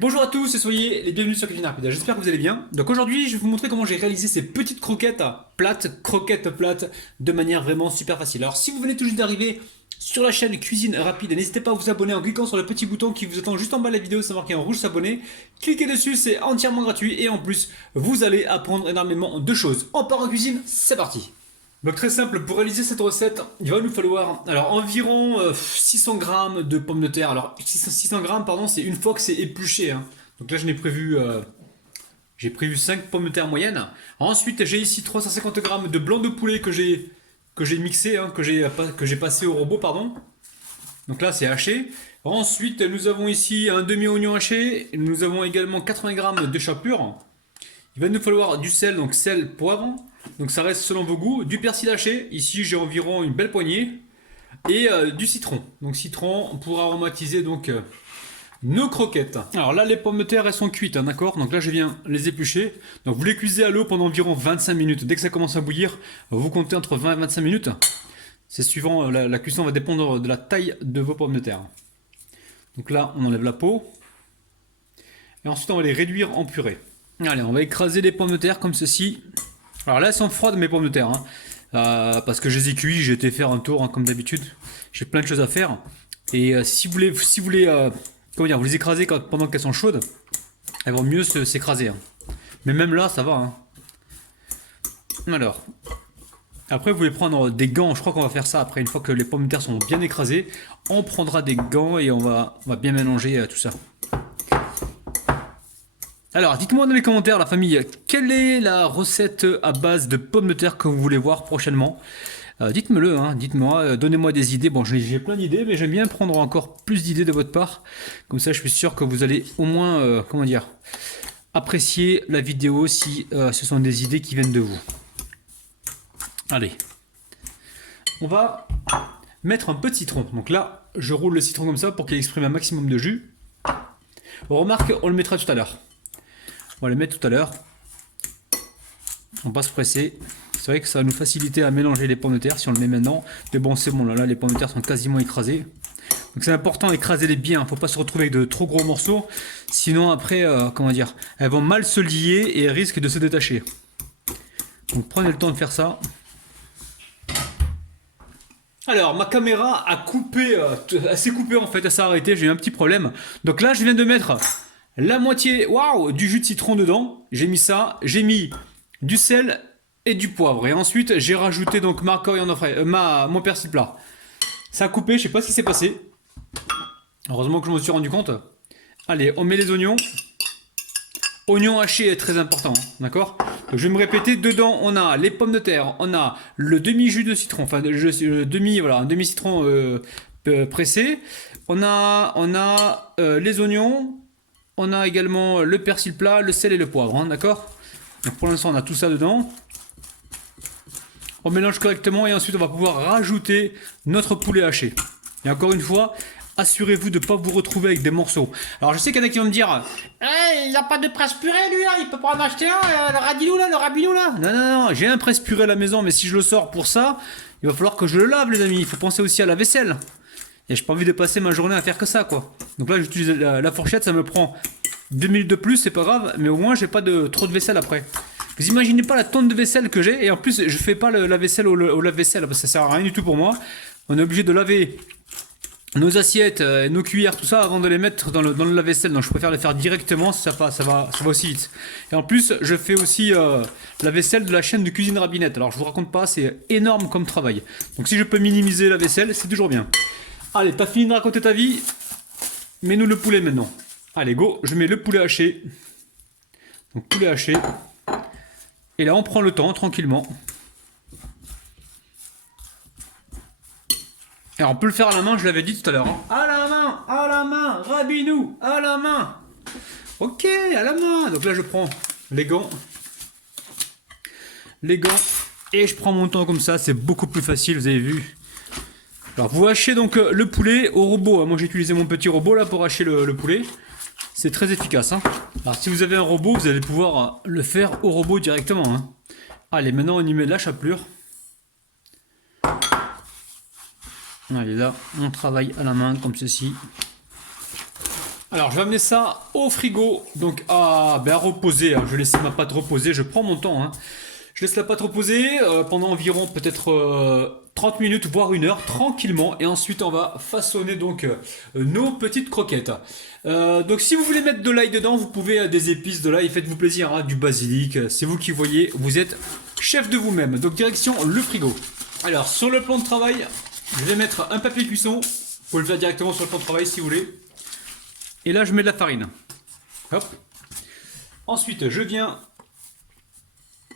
Bonjour à tous et soyez les bienvenus sur Cuisine Rapide. J'espère que vous allez bien. Donc aujourd'hui, je vais vous montrer comment j'ai réalisé ces petites croquettes plates, de manière vraiment super facile. Alors si vous venez tout juste d'arriver sur la chaîne Cuisine Rapide, n'hésitez pas à vous abonner en cliquant sur le petit bouton qui vous attend juste en bas de la vidéo, c'est marqué en rouge s'abonner. Cliquez dessus, c'est entièrement gratuit et en plus, vous allez apprendre énormément de choses. On part en cuisine, c'est parti. Donc très simple, pour réaliser cette recette, il va nous falloir alors environ 600 grammes de pommes de terre. Alors 600 grammes, pardon, c'est une fois que c'est épluché, hein. Donc là j'ai prévu 5 pommes de terre moyennes. Ensuite j'ai ici 350 grammes de blanc de poulet que j'ai mixé, hein, que j'ai passé au robot, pardon. Donc là c'est haché. Ensuite nous avons ici un demi-oignon haché. Nous avons également 80 grammes de chapelure. Il va nous falloir du sel, donc sel, poivre. Donc ça reste selon vos goûts. Du persil haché, ici j'ai environ une belle poignée. Et du citron. Donc citron pour aromatiser donc nos croquettes. Alors là les pommes de terre elles sont cuites, hein, d'accord. Donc là je viens les éplucher. Donc vous les cuisez à l'eau pendant environ 25 minutes. Dès que ça commence à bouillir, vous comptez entre 20 et 25 minutes. C'est suivant, la cuisson va dépendre de la taille de vos pommes de terre. Donc là on enlève la peau. Et ensuite on va les réduire en purée. Allez, on va écraser les pommes de terre comme ceci. Alors là, elles sont froides mes pommes de terre, hein. Parce que je les ai cuits, j'ai été faire un tour, hein, comme d'habitude. J'ai plein de choses à faire. Et si vous voulez comment dire, vous les écrasez pendant qu'elles sont chaudes, elles vont mieux s'écraser, hein. Mais même là, ça va, hein. Alors, après vous voulez prendre des gants, je crois qu'on va faire ça après, une fois que les pommes de terre sont bien écrasées. On prendra des gants et on va bien mélanger tout ça. Alors, dites-moi dans les commentaires, la famille, quelle est la recette à base de pommes de terre que vous voulez voir prochainement? Dites-me-le, hein, dites-moi, donnez-moi des idées. Bon, j'ai plein d'idées, mais j'aime bien prendre encore plus d'idées de votre part. Comme ça, je suis sûr que vous allez au moins, comment dire, apprécier la vidéo si ce sont des idées qui viennent de vous. Allez, on va mettre un peu de citron. Donc là, je roule le citron comme ça pour qu'il exprime un maximum de jus. On remarque, on le mettra tout à l'heure. On va les mettre tout à l'heure. On va pas se presser. C'est vrai que ça va nous faciliter à mélanger les pommes de terre si on le met maintenant. Mais bon, c'est bon, là les pommes de terre sont quasiment écrasées. Donc c'est important d'écraser-les bien. Faut pas se retrouver avec de trop gros morceaux. Sinon après, comment dire, elles vont mal se lier et risquent de se détacher. Donc prenez le temps de faire ça. Alors ma caméra a coupé, elle s'est coupée en fait, elle s'est arrêtée, j'ai eu un petit problème. Donc là je viens de mettre la moitié, waouh, du jus de citron dedans. J'ai mis ça, j'ai mis du sel et du poivre. Et ensuite, j'ai rajouté donc mon persil plat. Ça a coupé, je sais pas ce qui s'est passé. Heureusement que je me suis rendu compte. Allez, on met les oignons. Oignon haché est très important, hein, d'accord. Donc je vais me répéter, dedans on a les pommes de terre, on a le demi-jus de citron, enfin un demi-citron pressé. On a les oignons. On a également le persil plat, le sel et le poivre, hein, d'accord. Donc pour l'instant, on a tout ça dedans. On mélange correctement et ensuite, on va pouvoir rajouter notre poulet haché. Et encore une fois, assurez-vous de ne pas vous retrouver avec des morceaux. Alors, je sais qu'il y en a qui vont me dire hey, il n'a pas de presse purée, lui, là, il peut pas en acheter un, le radinou, là, le rabinou, là. Non, j'ai un presse purée à la maison, mais si je le sors pour ça, il va falloir que je le lave, les amis. Il faut penser aussi à la vaisselle. Et j'ai pas envie de passer ma journée à faire que ça, quoi. Donc là, j'utilise la fourchette, ça me prend 2 minutes de plus, c'est pas grave, mais au moins j'ai pas trop de vaisselle après. Vous imaginez pas la tonne de vaisselle que j'ai, et en plus je fais pas la vaisselle au lave-vaisselle, parce que ça sert à rien du tout pour moi. On est obligé de laver nos assiettes, nos cuillères, tout ça avant de les mettre dans le lave-vaisselle, donc je préfère les faire directement, ça va aussi vite. Et en plus, je fais aussi la vaisselle de la chaîne de Cuisine Rapide. Alors je vous raconte pas, c'est énorme comme travail. Donc si je peux minimiser la vaisselle, c'est toujours bien. Allez, t'as fini de raconter ta vie, mets-nous le poulet maintenant. Allez, go, je mets le poulet haché. Donc, poulet haché. Et là, on prend le temps, tranquillement. Alors, on peut le faire à la main, je l'avais dit tout à l'heure, hein. À la main, rabinou, à la main. Ok, à la main. Donc là, je prends les gants. Et je prends mon temps comme ça, c'est beaucoup plus facile, vous avez vu. Alors, vous hachez donc le poulet au robot. Moi, j'ai utilisé mon petit robot là pour hacher le poulet. C'est très efficace, hein. Alors si vous avez un robot, vous allez pouvoir le faire au robot directement, hein. Allez, maintenant on y met la chapelure. Allez, là, on travaille à la main comme ceci. Alors je vais amener ça au frigo, donc à reposer, hein. Je laisse ma pâte reposer, je prends mon temps, hein. Je laisse la pâte reposer pendant environ peut-être 30 minutes, voire 1 heure, tranquillement. Et ensuite on va façonner donc nos petites croquettes. Donc si vous voulez mettre de l'ail dedans, vous pouvez des épices, de l'ail, faites-vous plaisir, hein, du basilic, c'est vous qui voyez, vous êtes chef de vous-même. Donc direction le frigo. Alors sur le plan de travail, je vais mettre un papier cuisson. Vous pouvez le faire directement sur le plan de travail si vous voulez. Et là je mets de la farine. Hop. Ensuite je viens...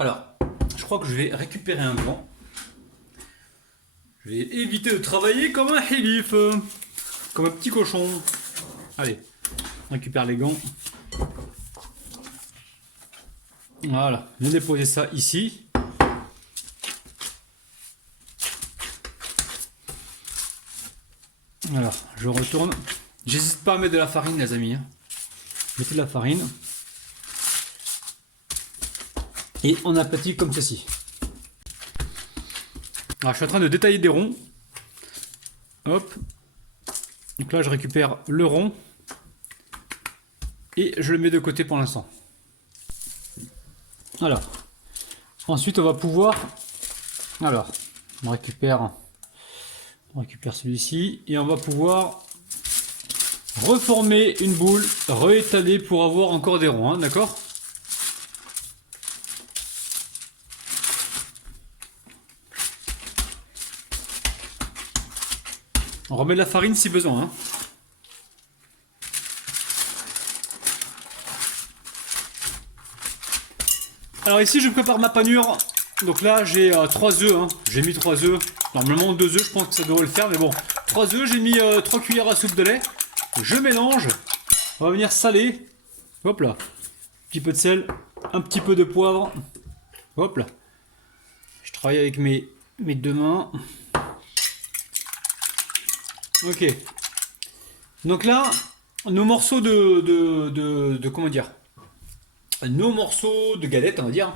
Alors, je crois que je vais récupérer un gant. Je vais éviter de travailler comme un hélif, comme un petit cochon. Allez, on récupère les gants. Voilà, je vais déposer ça ici. Alors, je retourne. J'hésite pas à mettre de la farine, les amis, hein. Mettez de la farine. Et on aplatit comme ceci. Alors je suis en train de détailler des ronds. Hop. Donc là je récupère le rond. Et je le mets de côté pour l'instant. Alors. Ensuite on va pouvoir... Alors. On récupère celui-ci. Et on va pouvoir reformer une boule. Réétaler pour avoir encore des ronds. Hein, d'accord ? On remet de la farine si besoin. Hein. Alors ici je prépare ma panure. Donc là j'ai 3 œufs. Hein. J'ai mis 3 œufs. Normalement 2 œufs, je pense que ça devrait le faire. Mais bon, 3 œufs, j'ai mis 3 cuillères à soupe de lait. Je mélange. On va venir saler. Hop là. Un petit peu de sel. Un petit peu de poivre. Hop là. Je travaille avec mes 2 mains. Ok. Donc là, nos morceaux de comment dire, nos morceaux de galettes, on va dire.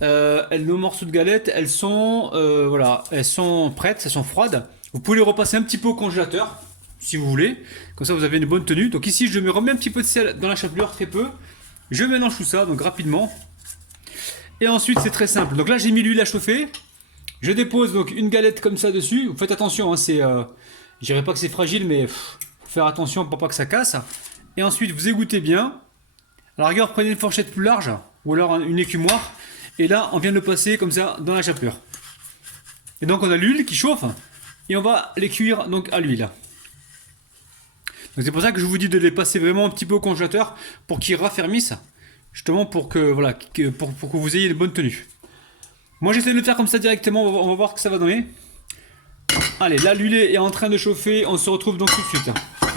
Nos morceaux de galettes, elles sont voilà, elles sont prêtes, elles sont froides. Vous pouvez les repasser un petit peu au congélateur, si vous voulez. Comme ça, vous avez une bonne tenue. Donc ici, je me remets un petit peu de sel dans la chapelure, très peu. Je mélange tout ça, donc rapidement. Et ensuite, c'est très simple. Donc là, j'ai mis l'huile à chauffer. Je dépose donc une galette comme ça dessus. Vous faites attention, hein, c'est je dirais pas que c'est fragile, mais faut faire attention pour pas que ça casse. Et ensuite, vous égouttez bien. À la rigueur, prenez une fourchette plus large, ou alors une écumoire. Et là, on vient de le passer comme ça dans la chapelure. Et donc, on a l'huile qui chauffe. Et on va les cuire donc à l'huile. Donc c'est pour ça que je vous dis de les passer vraiment un petit peu au congélateur pour qu'ils raffermissent. Justement pour que, voilà, pour que vous ayez une bonne tenue. Moi, j'essaie de le faire comme ça directement. On va voir ce que ça va donner. Allez, là l'huile est en train de chauffer, on se retrouve donc tout de suite.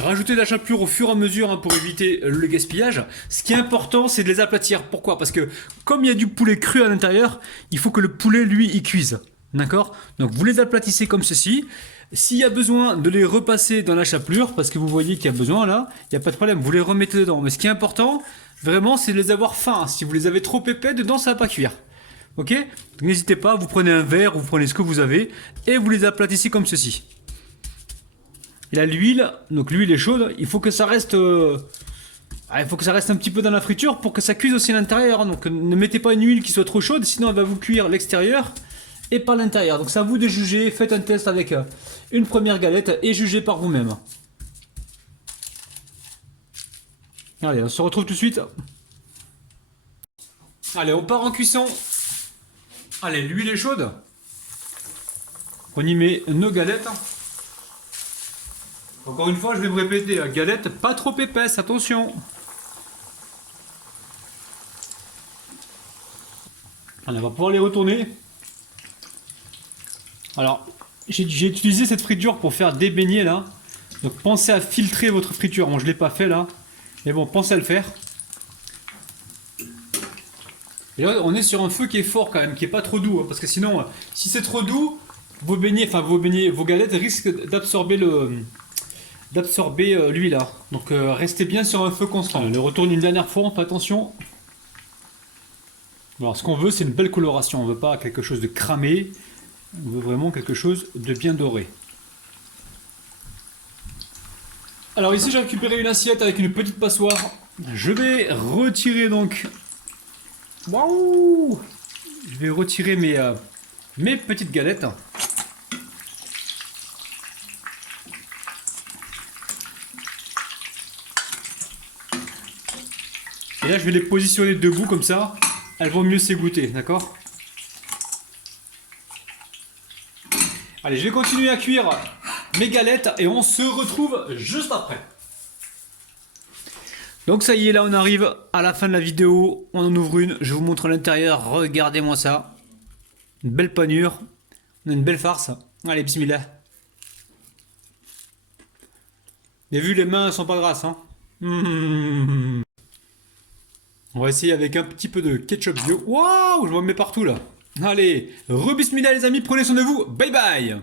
Rajoutez de la chapelure au fur et à mesure hein, pour éviter le gaspillage. Ce qui est important, c'est de les aplatir. Pourquoi ? Parce que comme il y a du poulet cru à l'intérieur, il faut que le poulet, lui, y cuise. D'accord ? Donc vous les aplatissez comme ceci. S'il y a besoin de les repasser dans la chapelure, parce que vous voyez qu'il y a besoin là, il n'y a pas de problème, vous les remettez dedans. Mais ce qui est important, vraiment, c'est de les avoir fins. Si vous les avez trop épais, dedans, ça ne va pas cuire. Ok ? N'hésitez pas, vous prenez un verre, vous prenez ce que vous avez, et vous les aplatissez comme ceci. Et là, l'huile, donc l'huile est chaude, il faut que ça reste... il faut que ça reste un petit peu dans la friture pour que ça cuise aussi à l'intérieur. Donc ne mettez pas une huile qui soit trop chaude, sinon elle va vous cuire l'extérieur et pas l'intérieur. Donc c'est à vous de juger, faites un test avec une première galette et jugez par vous-même. Allez, on se retrouve tout de suite. Allez, on part en cuisson. Allez, l'huile est chaude. On y met nos galettes. Encore une fois, je vais me répéter, galette pas trop épaisse, attention. On va pouvoir les retourner. Alors, j'ai utilisé cette friture pour faire des beignets là. Donc pensez à filtrer votre friture. Bon, je ne l'ai pas fait là. Mais bon, pensez à le faire. Et là, on est sur un feu qui est fort quand même, qui est pas trop doux. Hein, parce que sinon, si c'est trop doux, vos galettes risquent d'absorber l'huile. Donc restez bien sur un feu constant. On les retourne une dernière fois, on fait attention. Alors ce qu'on veut, c'est une belle coloration. On veut pas quelque chose de cramé. On veut vraiment quelque chose de bien doré. Alors ici j'ai récupéré une assiette avec une petite passoire. Je vais retirer donc... Waouh! Je vais retirer mes petites galettes. Et là je vais les positionner debout comme ça. Elles vont mieux s'égoutter, d'accord? Allez, je vais continuer à cuire mes galettes et on se retrouve juste après. Donc ça y est, là on arrive à la fin de la vidéo. On en ouvre une, je vous montre l'intérieur. Regardez-moi ça. Une belle panure. On a une belle farce. Allez, bismillah. Bien vu, les mains sont pas grasses. Hein. On va essayer avec un petit peu de ketchup bio. Waouh, je m'en mets partout là. Allez, rebismillah les amis, prenez soin de vous. Bye bye.